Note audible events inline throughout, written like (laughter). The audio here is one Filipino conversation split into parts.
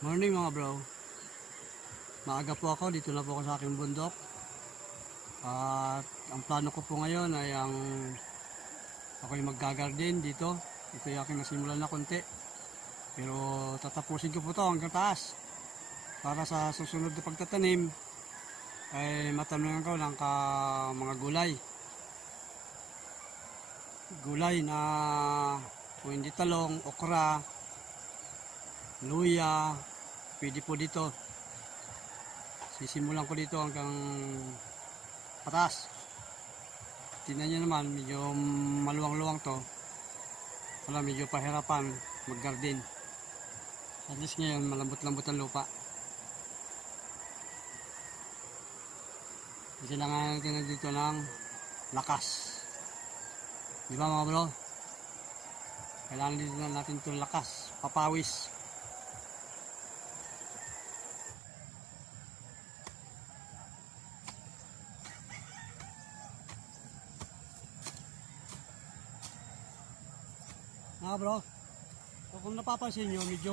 Morning mga bro. Maaga po ako, dito na po ako sa aking bundok. At ang plano ko po ngayon ay ang ako ay maggagarden dito. Ito yung aking nasimulan na konti. Pero tatapusin ko po to hanggang taas. Para sa susunod na pagtatanim ay matanungan ko ng ka mga gulay. Gulay na kung hindi talong, okra, luya, pwede po dito. Sisimulan ko dito hanggang patas. Tingnan nyo naman, medyo maluwang-luwang to. Wala, medyo pahirapan mag-garden. At least ngayon, malambot-lambot ang lupa. Kailangan natin dito ng lakas. Di ba mga bro? Kailangan dito na natin itong lakas, papawis. Mga bro, so kung napapansin nyo, medyo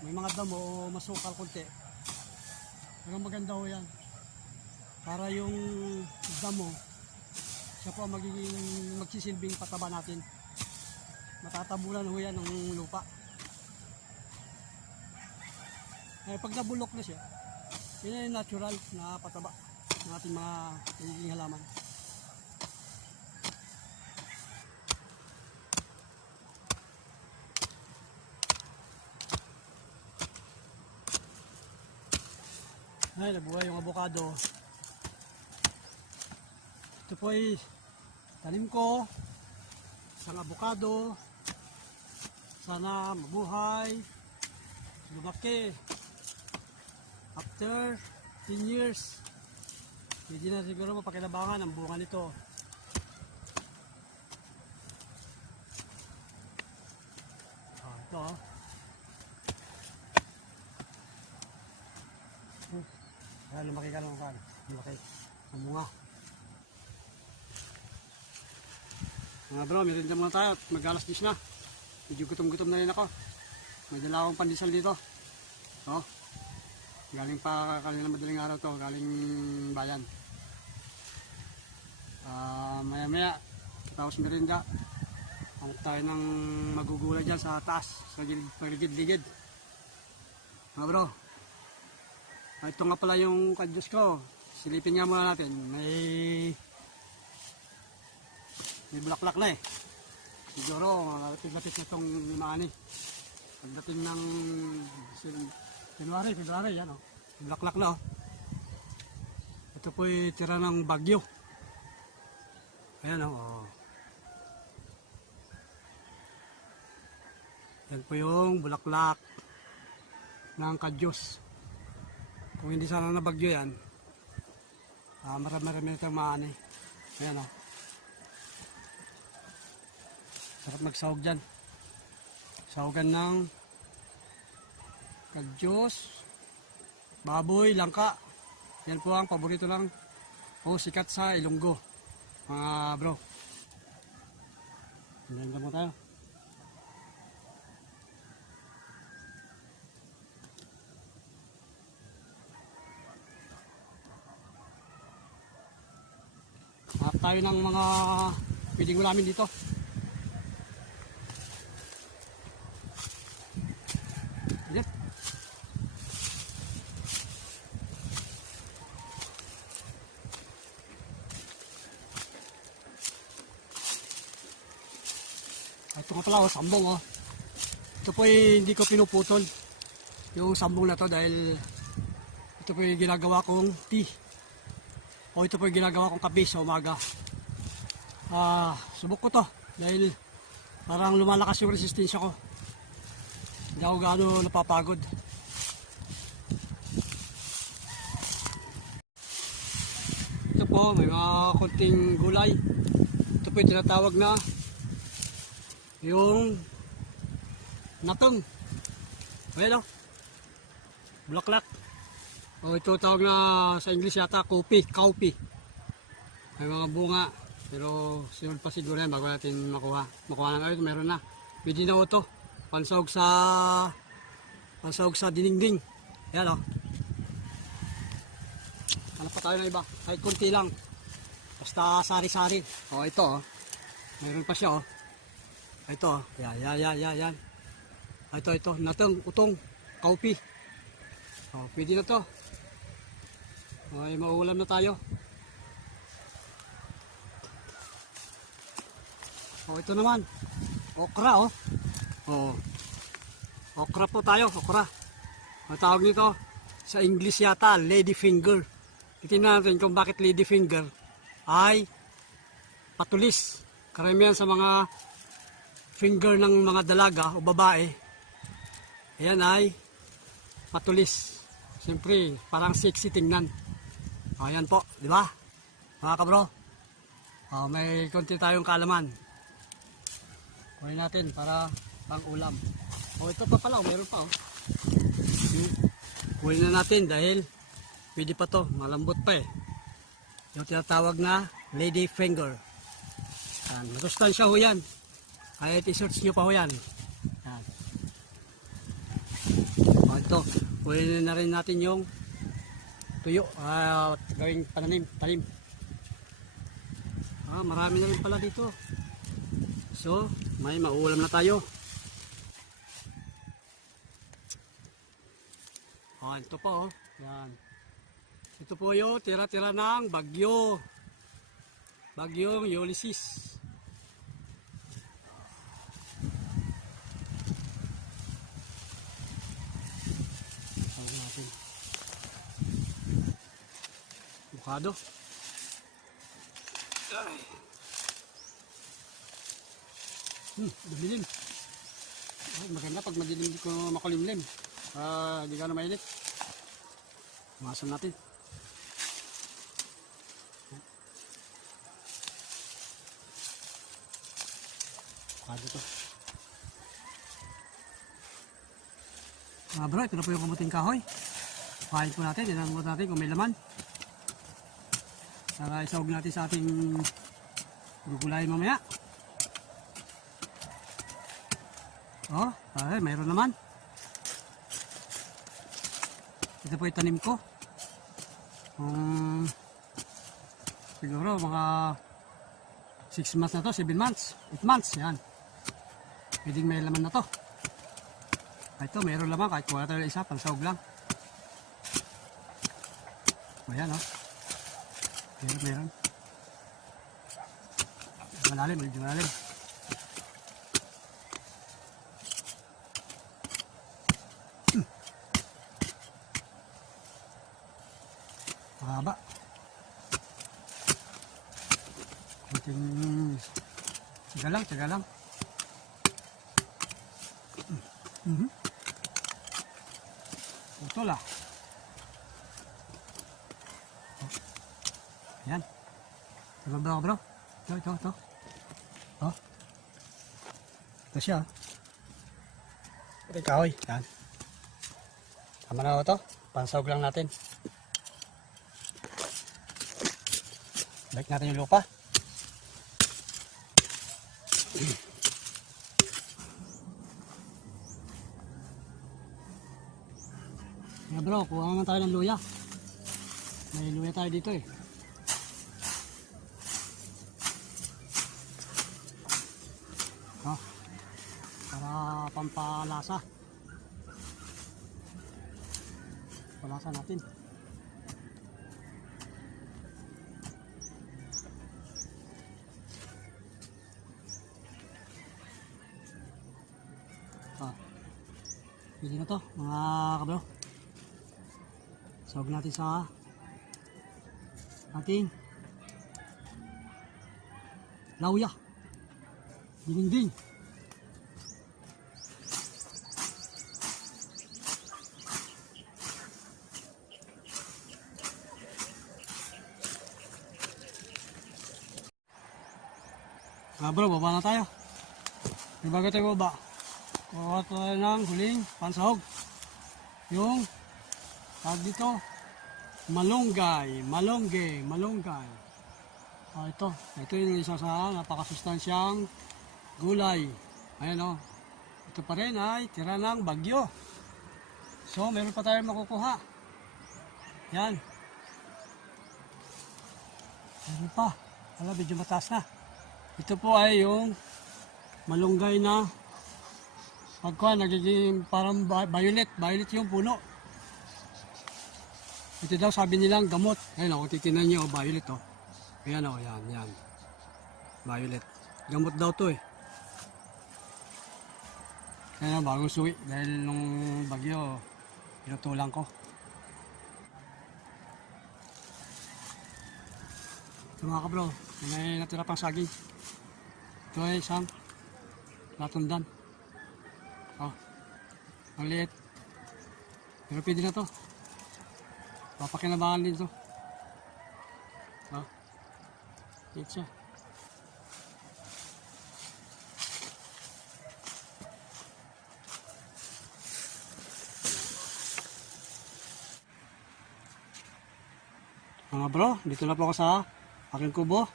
may mga damo o masukal konti. Pero maganda ho yan. Para yung damo, siya po magiging magsisilbing pataba natin. Matatabulan ho yan ng lupa. Eh, pag nabulok na siya, yun yung natural na pataba ng ating mga halaman. Ay, nabuhay yung avocado. Ito po ay tanim ko. Isang avocado. Sana mabuhay. Lumaki. After 10 years, hindi na siguro mapakinabangan ang bunga nito. Ah, ito oh. Ayan, lumaki ka lang kan. Lumaki. Ang bunga. Mga bro, merinda muna tayo at mag-alas 10 na. Medyo gutom-gutom na rin ako. May dala akong pandesal dito. Oh. Galing pa kanina madaling araw to, galing bayan. Ah, maya-maya, tapos merinda. Ang tayo ng magugulay dyan sa taas, sa paligid-ligid. Mga bro, ito nga pala yung kadyos ko. Silipin nga muna natin. May may bulaklak na eh. Siguro, malapit-lapit na itong limaani. Pagdating ng January, February, yan oh. Bulaklak na oh. Ito po tira ng bagyo. Ayan oh. oh. Yan po yung bulaklak ng kadyos. Kung hindi sana nabagyo yan, ah, marami-marami na itong maani. Ayan o. Sarap magsahog dyan. Sahogan ng kadyos, baboy, langka. Yan po ang paborito lang o sikat sa Ilonggo. Mga bro. Handa mo tayo. Hanap tayo ng mga pwedeng ulamin dito. Ah, Ito nga pala, oh, sambong oh. Ito po ay hindi ko pinuputol. Yung sambong na to dahil ito po yung ginagawa kong tea. O ito po yung ginagawa kong kape sa umaga. Ah, subok ko to dahil parang lumalakas yung resistensya ko. Hindi ako gaano napapagod. Ito po, may mga konting gulay. Ito po yung tinatawag na yung natong. Ayan o. Bulaklak. O ito tawag na sa English yata, kopi, kaupi. May mga bunga. Pero sunod pa siguro yan bago natin makuha. Makuha na ngayon, meron na. Pwede na ito. Pansahog sa Pansahog sa diningding. Ayan o. Hanap pa tayo ng iba. Kahit kunti lang. Basta sari-sari. O ito o. Mayroon pa siya o. Ito o. Yan, yan, yan, yan, yan. Ito, ito. Natong, utong. Kaupi. O, pwede na to. Ay, mauulam na tayo. O, ito naman. Okra oh. Oh. Okra po tayo, okra. Ang tawag nito sa English yata, lady finger. Titingnan natin kung bakit lady finger ay patulis. Karamihan sa mga finger ng mga dalaga o babae, ayan ay patulis. Siyempre, parang sexy tingnan. Ayan po, di ba? Mga kabro, oh, may konti tayong kalaman. Kunin natin para pang ulam. O ito pa pala, oh, meron pa oh. Kunin na natin dahil pwede pa to, malambot pa eh. Yung tinatawag na lady finger. Yan, masustansya ho yan. Kaya i-search nyo pa ho yan. Yan. O ito, kunin na rin natin yung tuyo. Ah, gawing pananim, tanim. Ah, marami na rin pala dito. So, may mauulam na tayo. Ah, ito po, oh. Yan. Ito po yung tira-tira ng bagyo. Bagyong Ulysses. Tawag natin. Bukado. Ay. Hmm, dumilim. Ay, maganda pag madilim di ko makulimlim. Ah, di ka na mainit. Masan natin. Ano to? Mga bro, ito na po yung kamuting kahoy. Kain po natin, tinan mo natin kung may laman. Para isawag natin sa ating gugulayin mamaya. Oh, ay, mayroon naman. Ito po yung tanim ko. Um, siguro mga 6 months na to, 7 months, 8 months, yan. Pwedeng may laman na to. Ah, Ito, mayroon laman kahit wala tayo isa, pansahog lang. Ayan, oh. Meron, meron. Malalim, medyo malalim. Mahaba. Tiga lang, tiga lang. Mhm. Ito lah. Yan. Ito bro, bro. Ito, ito, ito. Oh. Ito siya. Ito yung kahoy. Yan. Tama na ito. Pansawag lang natin. Balik natin yung lupa. Yeah bro, kuha naman tayo ng luya. May luya tayo dito eh. Para pampalasa. Palasa natin. Ah. Pwede na to, mga kabro. Sawag natin sa ating lauya. Dinding. Ah bro, baba na tayo. May bago tayo baba. Kuha tayo ng huling pansahog. Yung tawag dito, malunggay, malunggay, malunggay. Ah, ito, ito yung isa sa napakasustansyang gulay. Ayan o. Ito pa rin ay tira ng bagyo. So, meron pa tayong makukuha. Yan. Meron pa. Wala, medyo mataas na. Ito po ay yung malunggay na pagkuha, nagiging parang vi- violet. Violet yung puno. Ito daw sabi nilang gamot. Ayun ako, titignan niyo, oh, violet oh. Ayan oh, yan, yan. Violet. Gamot daw to eh. Kaya bagong suwi dahil nung bagyo, pinutulang ko. Ito mga kabro, may natira pang saging. Ito ay isang latundan. Oh, ang liit. Pero pwede na to. Papakinabangan din to. Oh, liit siya. Mga bro, dito na po ako sa aking kubo.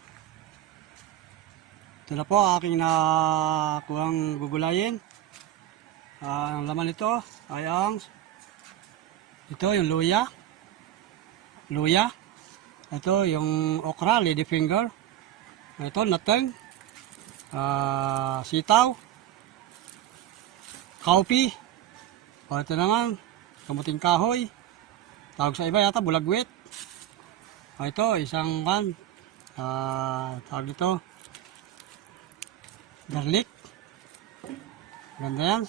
Ito na po aking nakuhang gugulayin. Ah, ang laman nito ay ang ito yung luya. Luya. Ito yung okra, ladyfinger. Ito, nateng. Ah, sitaw. Kaupi. O ito naman, kamuting kahoy. Tawag sa iba yata, bulagwit. O ito, isang kan. Ah, tawag dito. Garlic. Ganda yan.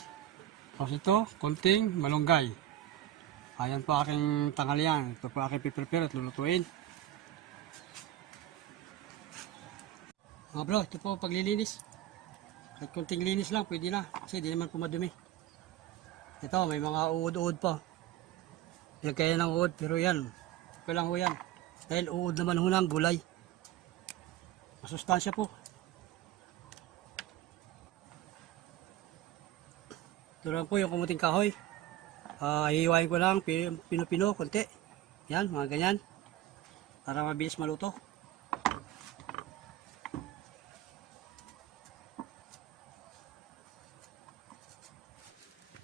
Tapos ito, konting malunggay. Ayan po aking tanghalian. Ito po aking piprepare at lulutuin. Mga bro, ito po paglilinis. Kahit konting linis lang, pwede na. Kasi di naman po madumi. Ito, may mga uod-uod pa. Yan kaya ng uod, pero yan. Okay lang ho yan. Dahil uod naman ho ng gulay. Masustansya po. Ito lang po yung kumuting kahoy. Ah, hihiwain ko lang, pi- pino-pino, konti. Yan, mga ganyan. Para mabilis maluto.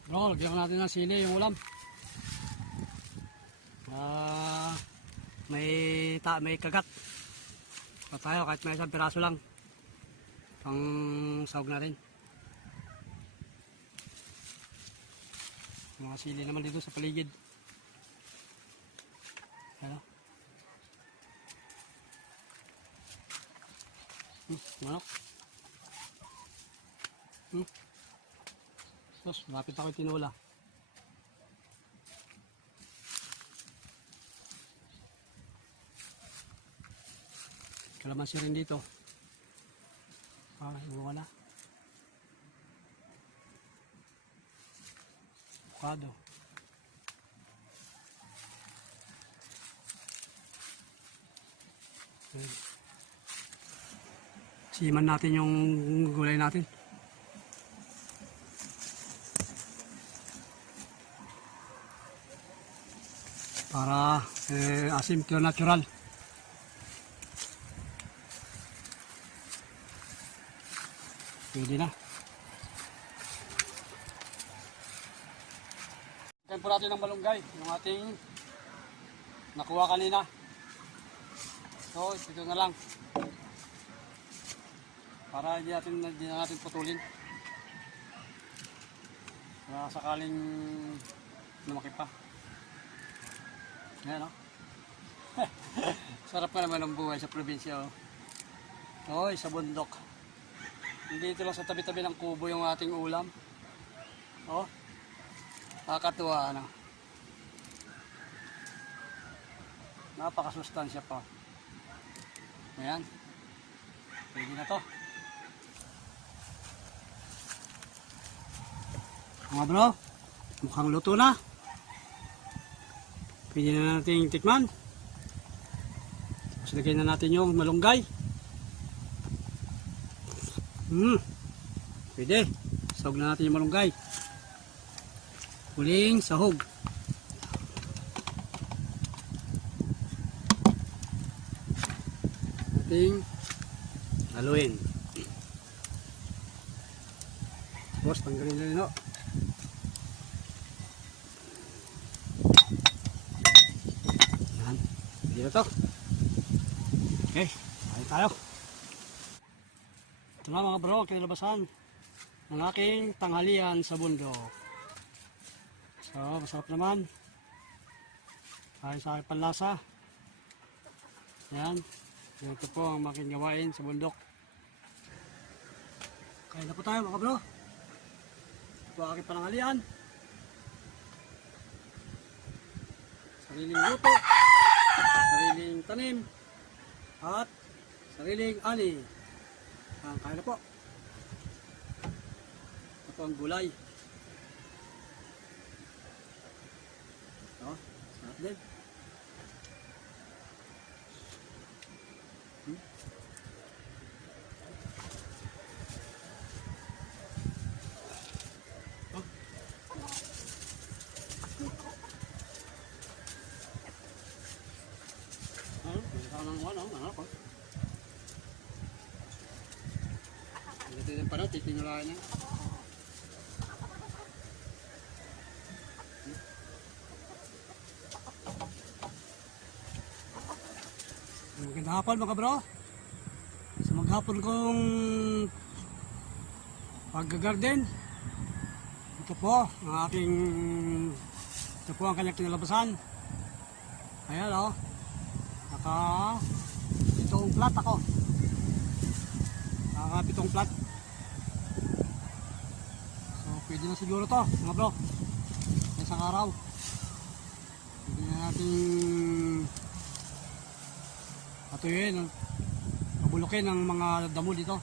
Bro, lagyan natin ng sili yung ulam. Ah, may ta may kagat. Pa tayo kahit may isang piraso lang. Pang sahog natin. Mga sili naman dito sa paligid. Ano? Hmm, manok. Hmm. Tapos, lapit ako tinula. Kalamansi rin dito. Ah, wala. Avocado. Ayan. Siman natin yung gulay natin. Para eh, asim to natural. Pwede na. Natin ng malunggay, yung ating nakuha kanina. So, ito na lang. Para hindi natin, hindi na natin putulin. Para sakaling lumaki pa. Yan, oh. (laughs) Sarap ka naman ang buhay sa probinsya, oh. Oy, sa bundok. Dito lang sa tabi-tabi ng kubo yung ating ulam. Oh. Nakakatuwa, ano. Napakasustansya pa. Ayan. Pwede na to. Mga bro, mukhang luto na. Pwede na natin tikman. Tapos lagyan na natin yung malunggay. Hmm. Pwede. Sahog na natin yung malunggay. Huling sahog. Ating haluin. Tapos tanggalin na rin o. No? Yan. Pwede na to. Okay. Kaya tayo. Ito na mga bro, kinalabasan ng aking tanghalian sa bundok. So, masarap naman. Kain sa aking panlasa. Yan. Ito po ang making gawain sa bundok. Kain na po tayo mga bro. Ito ang aking pananghalian. Sariling luto. Sariling tanim. At sariling ani. Ang kain na po. Ito ang gulay. Ito, sarap din. Hmm? Oh. Ano? Ano nang ano? Ano ko? Pa na. Magandang hapon mga bro. Sa maghapon kong pag-garden. Ito po ang aking ito po ang kanyang kinalabasan. Ayan o. Oh. Naka pitong plat ako. Naka pitong plat. Pwede na siguro to mga bro. Isang araw. Pwede na natin patuyuin, mabulukin ang mga damo dito.